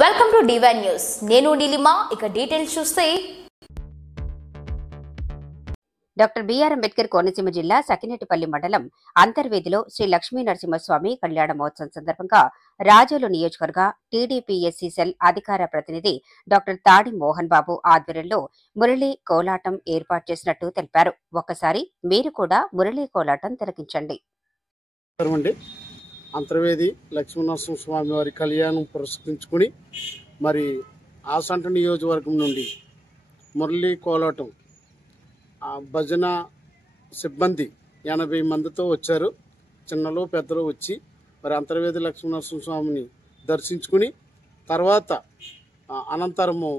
Welcome to divine news. నేను నీలిమా. ఇక details చూస్తే డాక్టర్ బిఆర్ అంబేద్కర్ కోనసీమ జిల్లా సకినేటిపల్లి మండలం అంతర్వేదిలో శ్రీ లక్ష్మీ నరసింహస్వామి కళ్యాణ మహోత్సవం సందర్భంగా రాజోలు నియోజకవర్గ టీడీపీఎస్సీ సెల్ అధికార ప్రతినిధి డాక్టర్ తాడి మోహన్ బాబు ఆధ్వర్యంలో మురళీ కోలాటం ఏర్పాటు చేసినట్టు తెలిపారు. ఒక్కసారి మీరు కూడా మురళీ కోలాటం తిలకించండి. అంతర్వేది లక్ష్మీనరసింహస్వామి వారి కళ్యాణం పురస్కరించుకుని మరి ఆసంట నియోజకవర్గం నుండి మురళీ కోలాటం భజన సిబ్బంది 80 మందితో వచ్చారు. చిన్నలు పెద్దలు వచ్చి మరి అంతర్వేది లక్ష్మీనరసింహస్వామిని దర్శించుకుని తర్వాత అనంతరము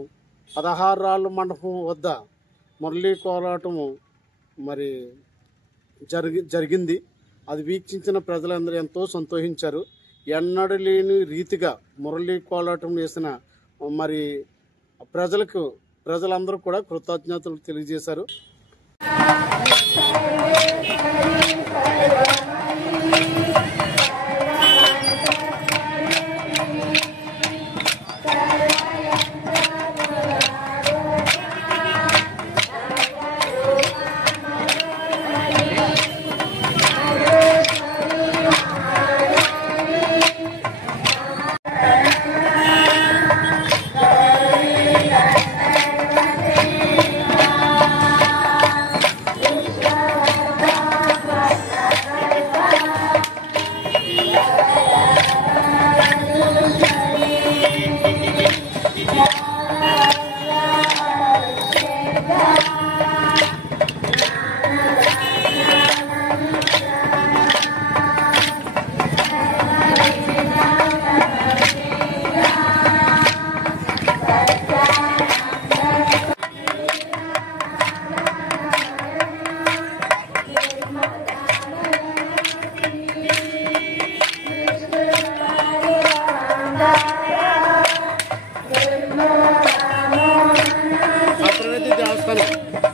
16 రాళ్ళ మండపం వద్ద మురళీ కోలాటము మరి జరిగింది. అది వీక్షించిన ప్రజలందరూ ఎంతో సంతోషించారు. ఎన్నడూ లేని రీతిగా మురళీ కోలాటం వేసిన మరి ప్రజలందరూ కూడా కృతజ్ఞతలు తెలియజేశారు. దేవస్థానం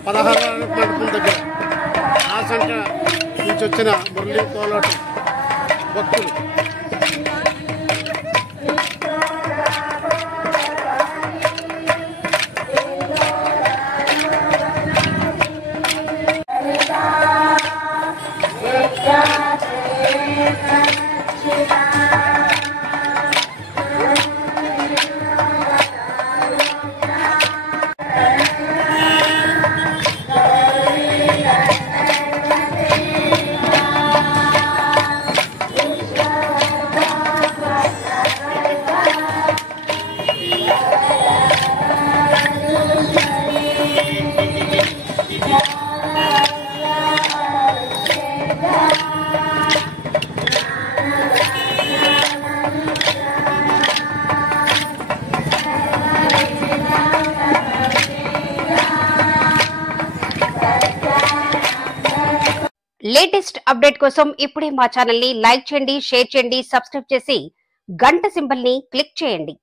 16 మండపం దగ్గర ఆసంట నుంచి వచ్చిన మురళీ కోలాటం భక్తులు లేటెస్ట్ అప్డేట్ కోసం ఇప్పుడే మా ఛానల్ ని లైక్ చేయండి, షేర్ చేయండి, సబ్స్క్రైబ్ చేసి గంట సింబల్ ని క్లిక్ చేయండి.